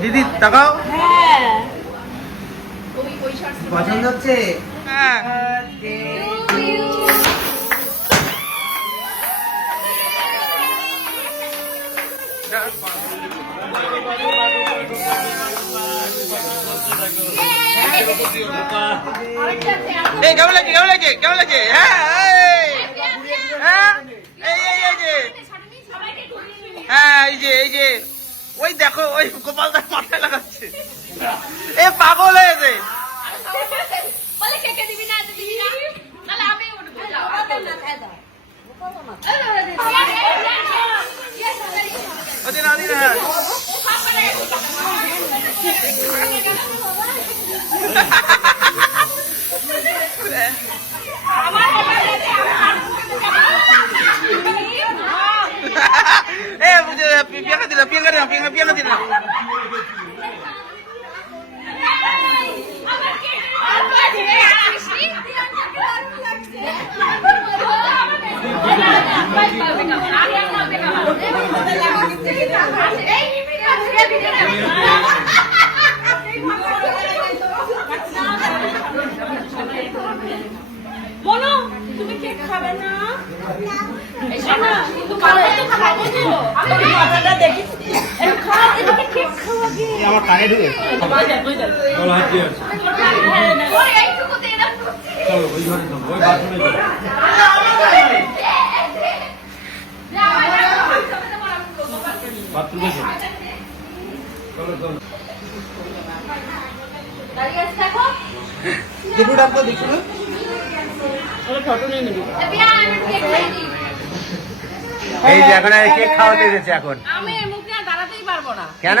দিদি তাকাও। হ্যাঁ। পছন্দ হচ্ছে? হ্যাঁ। এই কেমন লাগছে কেমন লাগছে কেমন লাগছে? হ্যাঁ হ্যাঁ এই এই এই যে হ্যাঁ এই যে এই যে ওই দেখো ওই গোপাল দাস মাথায় লাগাচ্ছে। এ পাগল হয়েছে Ha ha কে দিবি না দিবি না তাহলে আমি উঠবো যাও ওদিন ওদিন হ্যাঁ এ পিয়াকা দিলা পিয়াকা দিলা পিয়াকা পিয়াকা দিলা মনো, তুমি কেক খাবে না? এসো না কিন্তু মাথায় তো খাব। তো আমি মাথাটা দেখি এই খা এদিকে কেক খাওয়াবি আমার কানে ঢুকে। চলো হাত দিয়ে চলো ওই ঘরে ওই বাথরুমে বাথরুমে চলো চলো এই যে এখন কেক খাওয়াতে এসেছে এখন। আমি মুখ নিয়ে দাঁড়াতেই পারব না। কেন?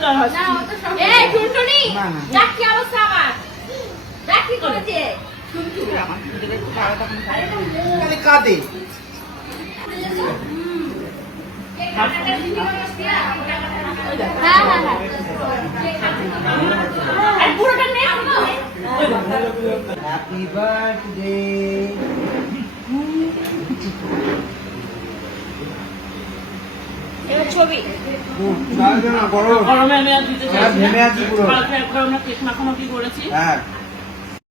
হ্যাঁ হয়। না ও তো আমি আমি তোমায় এই টুনটুনি কি অবস্থা আমার দেখ কি করেছে খালি কাঁদে। হ্যাঁ হ্যাঁ হ্যাঁ ছবি। গরমে আমি আর দিতে চাই না। পুরো। কালকে একবার আমরা কেক মাখামাখি করেছি। হ্যাঁ।